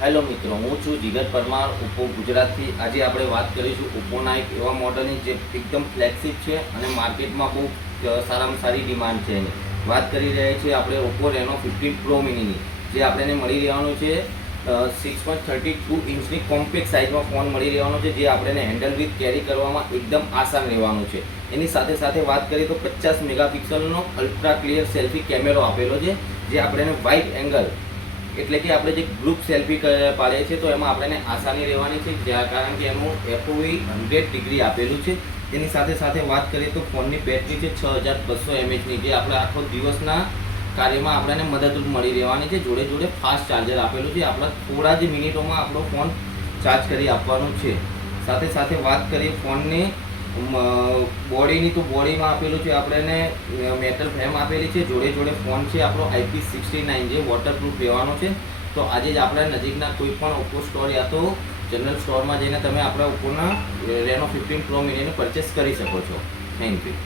Hello મિત્રો, હું છું જીગર પરમાર, ઓપ્પો ગુજરાતથી. આજે આપણે વાત કરીશું ઓપ્પોના એક એવા મોડલની જે એકદમ ફ્લેગશિપ છે અને માર્કેટમાં બહુ સારામાં સારી ડિમાન્ડ છે એની. વાત કરી રહ્યા છીએ આપણે ઓપ્પો રેનો 15 પ્રો મિનીની, જે આપણને મળી રહેવાનું છે 6.32 ઇંચની કોમ્પેક્ટ સાઇઝમાં ફોન મળી રહેવાનો છે, જે આપણને હેન્ડલ વિથ કેરી કરવામાં એકદમ આસાન રહેવાનું છે. એની સાથે સાથે વાત કરીએ તો 50 મેગાપિક્સલનો અલ્ટ્રા ક્લિયર સેલ્ફી કેમેરો આપેલો છે, જે આપણને વાઇડ એંગલ એટલે કે આપણે જે ગ્રુપ સેલ્ફી પાડીએ છીએ તો એમાં આપણને આસાની રહેવાની છે, કારણ કે એનું FOV 100 ડિગ્રી આપેલું છે. તેની સાથે સાથે વાત કરીએ તો ફોનની બેટરી છે 6200 mAhની, જે આપણે આખો દિવસના કાર્યમાં આપણને મદદરૂપ મળી રહેવાની છે. જોડે જોડે ફાસ્ટ ચાર્જર આપેલું છે, આપણે થોડા જ મિનિટોમાં આપણો ફોન ચાર્જ કરી આપવાનું છે. સાથે સાથે વાત કરીએ ફોનની બોડીની, તો બોડીમાં આપેલું છે આપણને મેટલ ફ્રેમ આપેલી છે. જોડે જોડે ફોન છે આપણો IP69, જે વોટરપ્રૂફ રહેવાનો છે. તો આજે જ આપણે નજીકના કોઈ પણ ઓપ્પો સ્ટોર યા તો જનરલ સ્ટોરમાં જઈને તમે આપણા ઓપ્પોના રેનો 15 પ્રો મિનીને પરચેસ કરી શકો છો. Thank you.